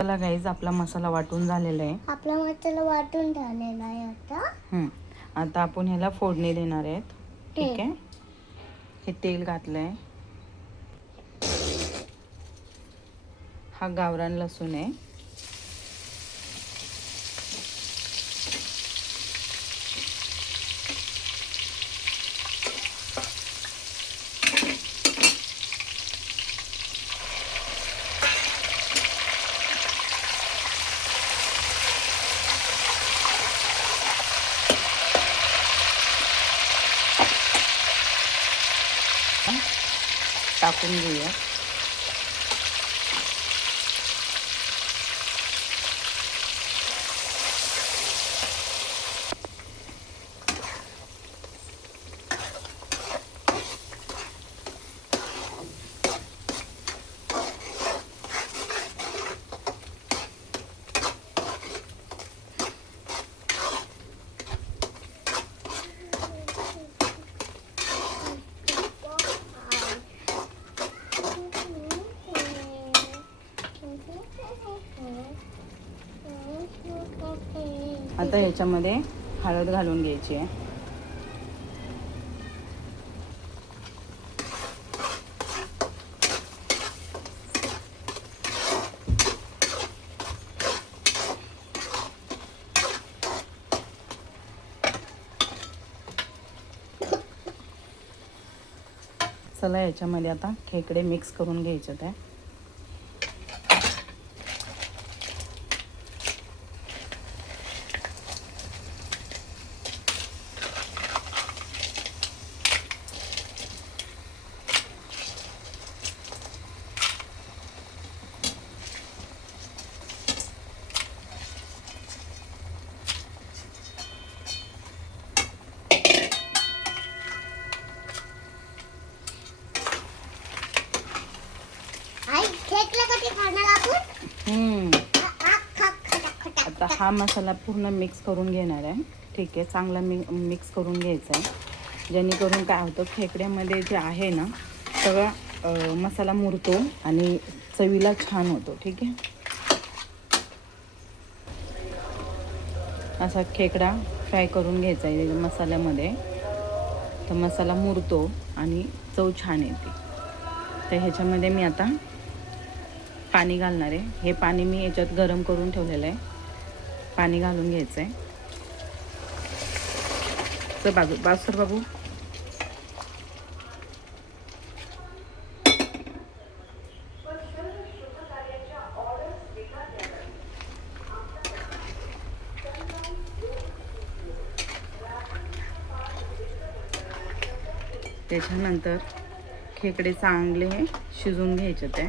चला गाईज, आपला मसाला वाटून झालेला आहे. आपला मसाला वाटून झालेला आहे आता आपण ह्याला फोडणी देणार आहेत. ठीक आहे. हे तेल घातलंय. हा गावरान लसूण आहे. टाकून घेऊया. आता ह्याच्यामध्ये हळद घालून घ्यायची आहे. चला, याच्यामध्ये आता खेकडे मिक्स करून घ्यायचे आहे. आता हा मसाला पूर्ण मिक्स करून घेणार आहे. ठीक आहे, चांगला मिक्स करून घ्यायचा आहे, जेणेकरून काय होतं, खेकड्यामध्ये जे आहे ना सगळा मसाला मुरतो आणि चवीला छान होतो. ठीक आहे. असा खेकडा फ्राय करून घ्यायचा आहे मसाल्यामध्ये, तर मसाला मुरतो आणि चव छान येते. तर ह्याच्यामध्ये मी आता पाणी घालणार आहे. हे पाणी मी याच्यात गरम करून ठेवलेलं आहे. पाणी घालून घ्यायचं आहे. तर बाजूसर बाबू. त्याच्यानंतर खेकडे चांगले शिजून घ्यायचे ते.